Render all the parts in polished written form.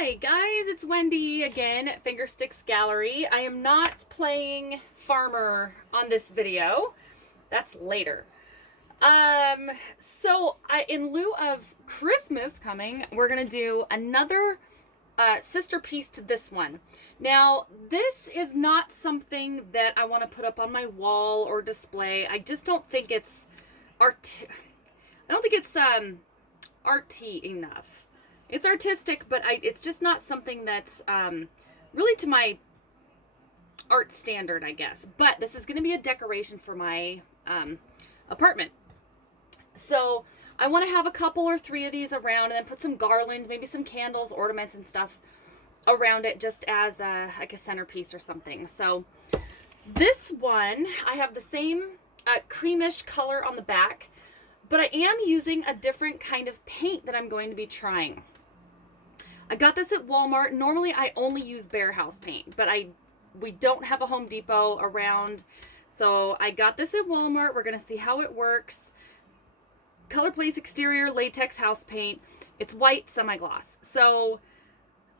Hi guys, it's Wendy again at Fingersticks Gallery. I am not playing Farmer on this video. That's later. In lieu of Christmas coming, we're gonna do another sister piece to this one. Now, this is not something that I want to put up on my wall or display. I just don't think it's arty enough. It's artistic, but it's just not something that's really to my art standard, I guess. But this is going to be a decoration for my apartment. So I want to have a couple or three of these around and then put some garland, maybe some candles, ornaments and stuff around it just as like a centerpiece or something. So this one, I have the same creamish color on the back, but I am using a different kind of paint that I'm going to be trying. I got this at Walmart. Normally I only use Bear House paint, but we don't have a Home Depot around. So I got this at Walmart. We're going to see how it works. Color Place Exterior Latex House Paint. It's white semi-gloss. So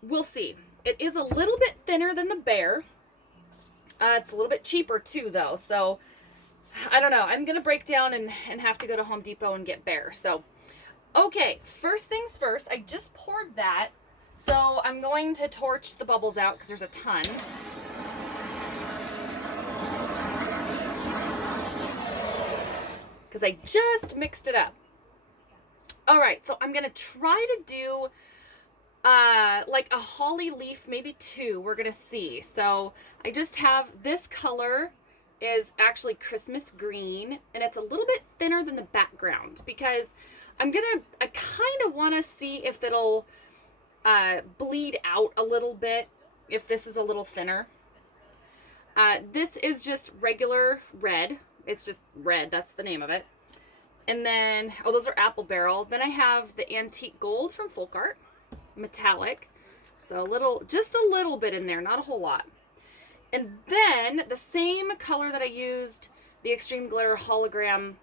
we'll see. It is a little bit thinner than the Bear. It's a little bit cheaper too though. So I don't know. I'm going to break down and have to go to Home Depot and get Bear. So, okay. First things first, I just poured that. So I'm going to torch the bubbles out because there's a ton. Because I just mixed it up. All right, so I'm going to try to do like a holly leaf, maybe two. We're going to see. So I just have this color is actually Christmas green, and it's a little bit thinner than the background because I kind of want to see if it'll bleed out a little bit if this is a little thinner. This is just regular red. It's just red. That's the name of it. And then, oh, those are apple barrel. Then I have the antique gold from Folk Art, metallic. So just a little bit in there, not a whole lot. And then the same color that I used, the Extreme Glitter Hologram,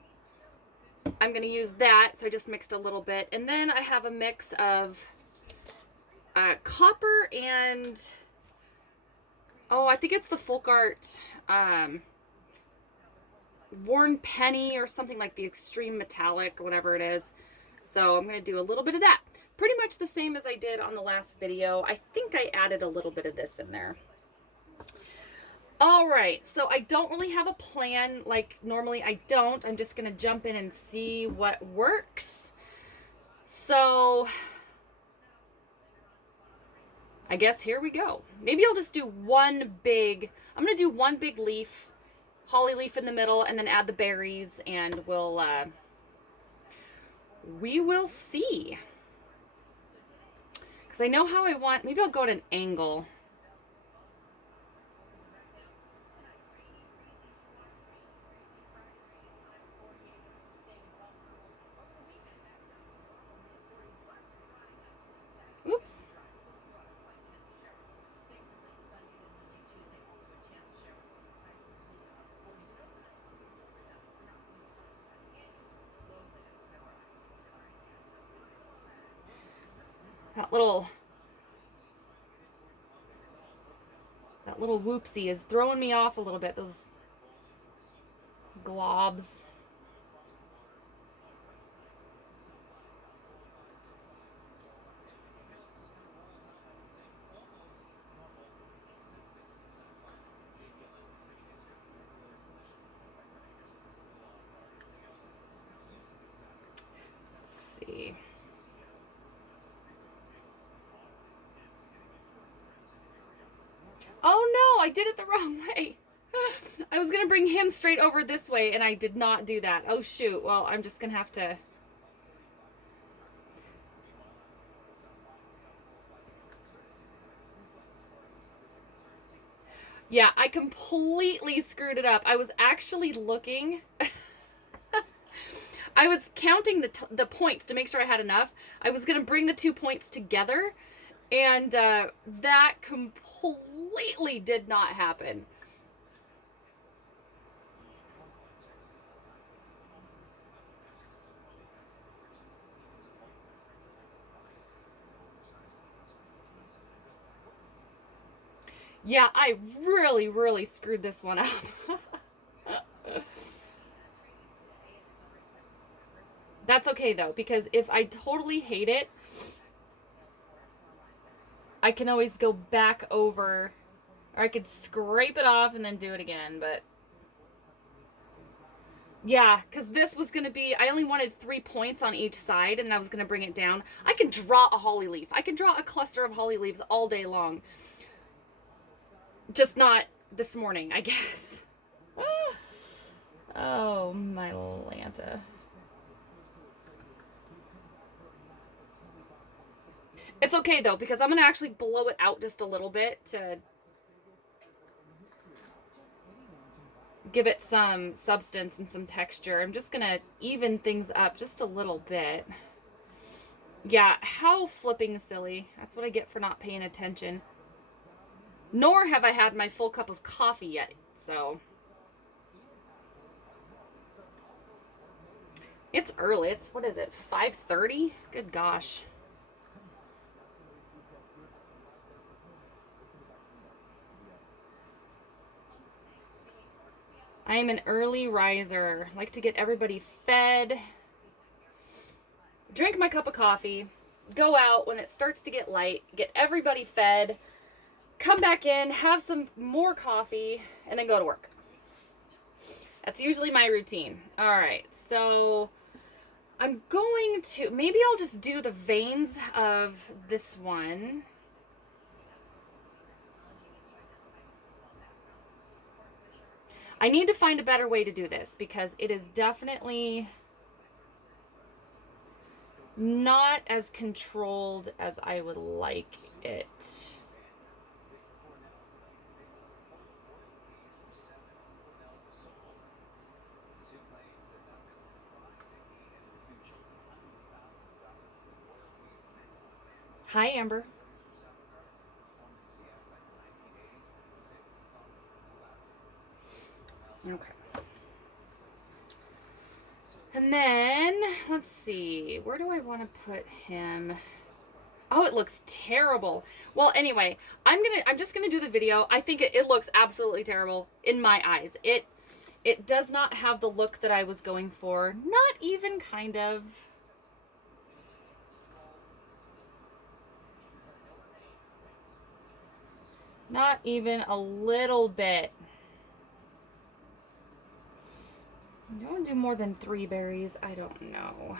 I'm going to use that. So I just mixed a little bit. And then I have a mix of copper and, oh, I think it's the Folk Art Worn Penny or something like the Extreme Metallic, whatever it is. So I'm going to do a little bit of that. Pretty much the same as I did on the last video. I think I added a little bit of this in there. All right, so I don't really have a plan like normally I don't. I'm just going to jump in and see what works. So I guess here we go. Maybe I'll just do I'm going to do one big leaf, holly leaf in the middle, and then add the berries, and we will see. Because I know how I want, maybe I'll go at an angle. Oops. That little whoopsie is throwing me off a little bit. Those globs. Let's see. Oh no, I did it the wrong way. I was gonna bring him straight over this way and I did not do that. Oh shoot, well I'm just gonna have to. Yeah, I completely screwed it up. I was actually looking. I was counting the points to make sure I had enough. I was gonna bring the 2 points together, and that completely did not happen. Yeah, I really, really screwed this one up. That's okay though, because if I totally hate it, I can always go back over, or I could scrape it off and then do it again, but yeah, because this was going to be, I only wanted 3 points on each side, and I was going to bring it down. I can draw a holly leaf. I can draw a cluster of holly leaves all day long. Just not this morning, I guess. Oh, my Lanta. It's okay, though, because I'm going to actually blow it out just a little bit to give it some substance and some texture. I'm just going to even things up just a little bit. Yeah, how flipping silly. That's what I get for not paying attention. Nor have I had my full cup of coffee yet, so. It's early. It's, what is it, 5:30? Good gosh. I am an early riser. Like to get everybody fed. Drink my cup of coffee. Go out when it starts to get light. Get everybody fed. Come back in. Have some more coffee. And then go to work. That's usually my routine. Alright, so I'm going to... Maybe I'll just do the veins of this one. I need to find a better way to do this because it is definitely not as controlled as I would like it. Hi, Amber. Okay. And then, let's see, where do I want to put him? Oh, it looks terrible. Well, anyway, I'm just gonna do the video. I think it looks absolutely terrible in my eyes. It does not have the look that I was going for. Not even kind of. Not even a little bit. Do I want to do more than 3 berries? I don't know.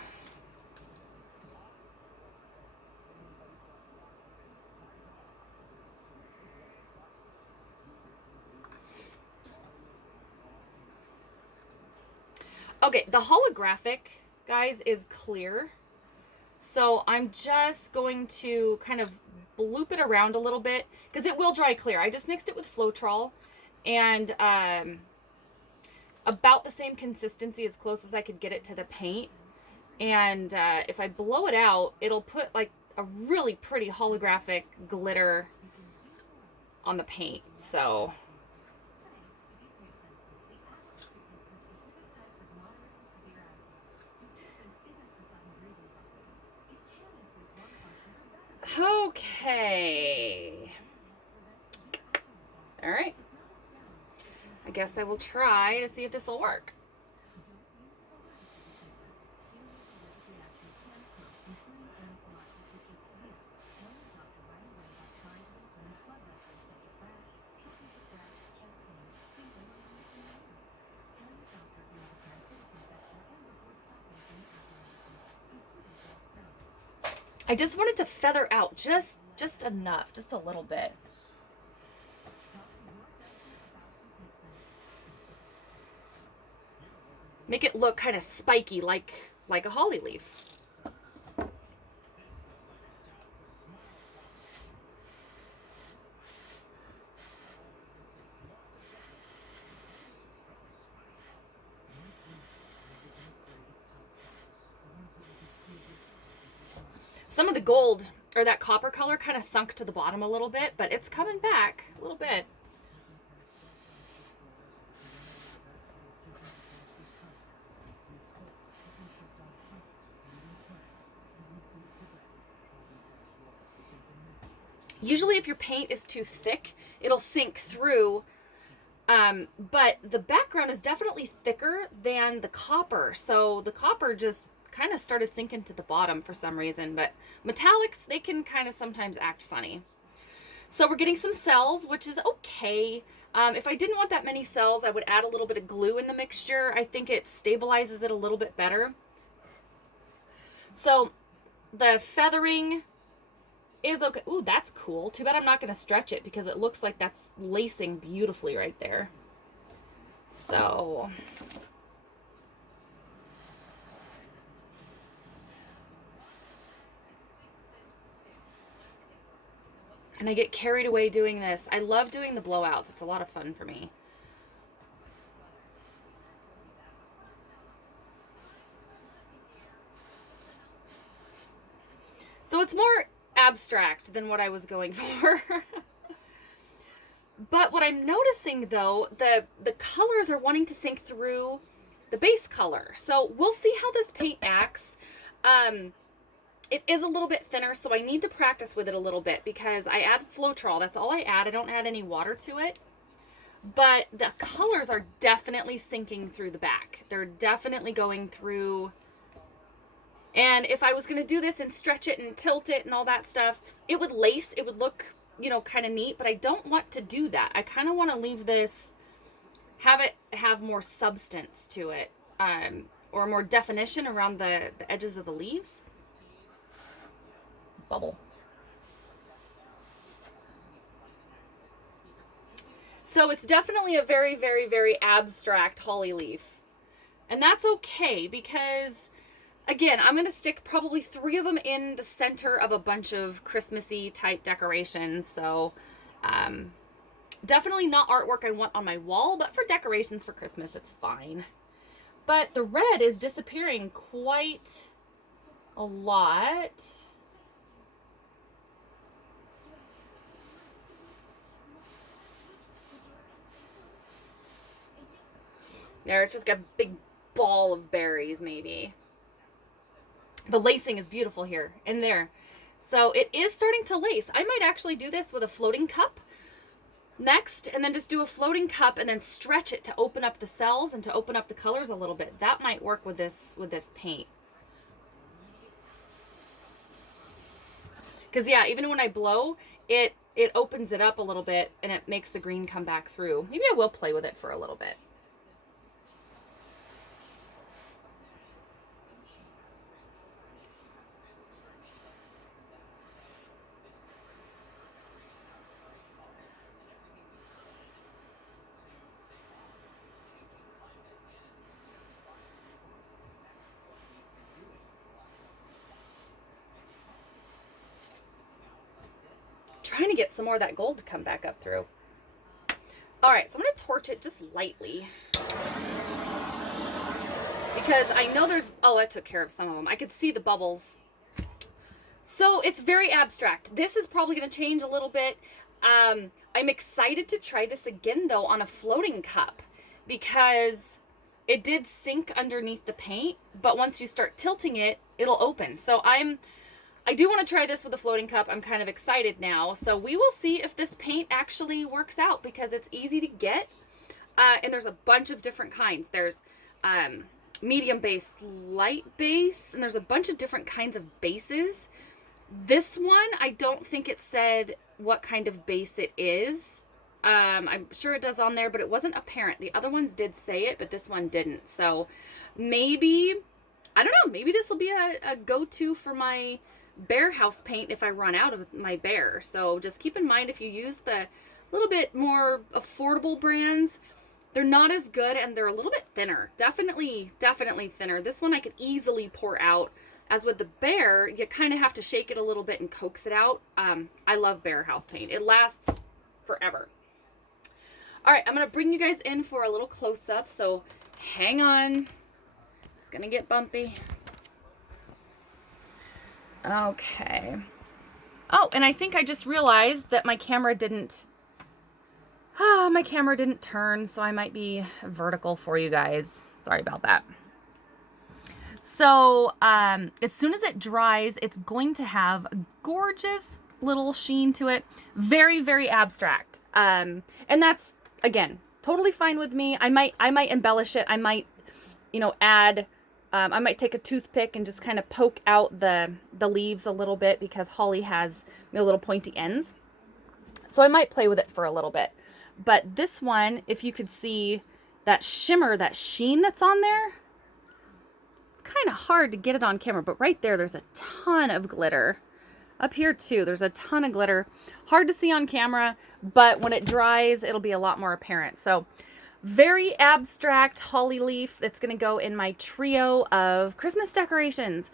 Okay, the holographic, guys, is clear. So I'm just going to kind of bloop it around a little bit because it will dry clear. I just mixed it with Floetrol and about the same consistency, as close as I could get it to the paint. And if I blow it out, it'll put like a really pretty holographic glitter on the paint. So okay. All right. I guess I will try to see if this will work. I just wanted to feather out just enough, just a little bit. Make it look kind of spiky like a holly leaf. Some of the gold or that copper color kind of sunk to the bottom a little bit, but it's coming back a little bit. Usually if your paint is too thick, it'll sink through, but the background is definitely thicker than the copper. So the copper just kind of started sinking to the bottom for some reason, but metallics, they can kind of sometimes act funny. So we're getting some cells, which is okay. If I didn't want that many cells, I would add a little bit of glue in the mixture. I think it stabilizes it a little bit better. So the feathering is okay. Ooh, that's cool. Too bad I'm not going to stretch it because it looks like that's lacing beautifully right there. So and I get carried away doing this. I love doing the blowouts. It's a lot of fun for me. So it's more abstract than what I was going for. But what I'm noticing though, the colors are wanting to sink through the base color. So we'll see how this paint acts. It is a little bit thinner, so I need to practice with it a little bit because I add Floetrol. That's all I add. I don't add any water to it. But the colors are definitely sinking through the back. They're definitely going through. And if I was going to do this and stretch it and tilt it and all that stuff, it would lace. It would look, you know, kind of neat. But I don't want to do that. I kind of want to leave this, have more substance to it, or more definition around the edges of the leaves. Bubble. So it's definitely a very, very, very abstract holly leaf. And that's okay because, again, I'm going to stick probably 3 of them in the center of a bunch of Christmassy type decorations. So definitely not artwork I want on my wall, but for decorations for Christmas, it's fine. But the red is disappearing quite a lot. There, it's just got a big ball of berries, maybe. The lacing is beautiful here and there. So it is starting to lace. I might actually do this with a floating cup next, and then just do a floating cup and then stretch it to open up the cells and to open up the colors a little bit. That might work with this paint. Because yeah, even when I blow, it opens it up a little bit and it makes the green come back through. Maybe I will play with it for a little bit. Trying to get some more of that gold to come back up through. All right, so I'm going to torch it just lightly. Because I know there's, oh, I took care of some of them. I could see the bubbles. So it's very abstract. This is probably going to change a little bit. I'm excited to try this again, though, on a floating cup. Because it did sink underneath the paint. But once you start tilting it, it'll open. So I do want to try this with a floating cup. I'm kind of excited now. So we will see if this paint actually works out because it's easy to get. And there's a bunch of different kinds. There's medium base, light base, and there's a bunch of different kinds of bases. This one, I don't think it said what kind of base it is. I'm sure it does on there, but it wasn't apparent. The other ones did say it, but this one didn't. So maybe, I don't know, maybe this will be a go-to for my bear house paint if I run out of my bear. So just keep in mind, if you use the little bit more affordable brands, they're not as good and they're a little bit thinner. Definitely thinner. This one I could easily pour out. As with the bear, you kind of have to shake it a little bit and coax it out. I love bear house paint. It lasts forever. All right, I'm going to bring you guys in for a little close-up, so hang on. It's going to get bumpy. Okay. Oh, and I think I just realized that my camera didn't turn, so I might be vertical for you guys. Sorry about that. So, as soon as it dries, it's going to have a gorgeous little sheen to it. Very, very abstract. And that's, again, totally fine with me. I might embellish it. I might, you know, add, I might take a toothpick and just kind of poke out the leaves a little bit, because holly has, you know, little pointy ends. So I might play with it for a little bit. But this one, if you could see that shimmer, that sheen that's on there, it's kind of hard to get it on camera, but right there, there's a ton of glitter. Up here too, there's a ton of glitter. Hard to see on camera, but when it dries, it'll be a lot more apparent. So very abstract holly leaf that's gonna go in my trio of Christmas decorations.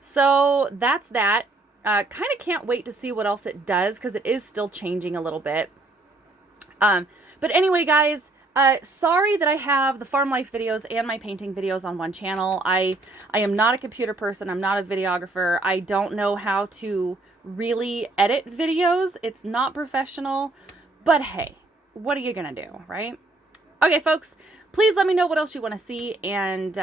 So that's that. Kind of can't wait to see what else it does, because it is still changing a little bit. But anyway, guys, sorry that I have the farm life videos and my painting videos on one channel. I am not a computer person. I'm not a videographer. I don't know how to really edit videos. It's not professional, but hey, what are you gonna do, right? Okay, folks, please let me know what else you want to see, and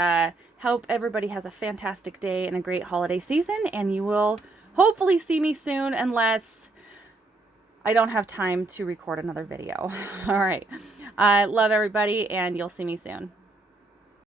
hope everybody has a fantastic day and a great holiday season, and you will hopefully see me soon, unless I don't have time to record another video. All right. Love everybody, and you'll see me soon.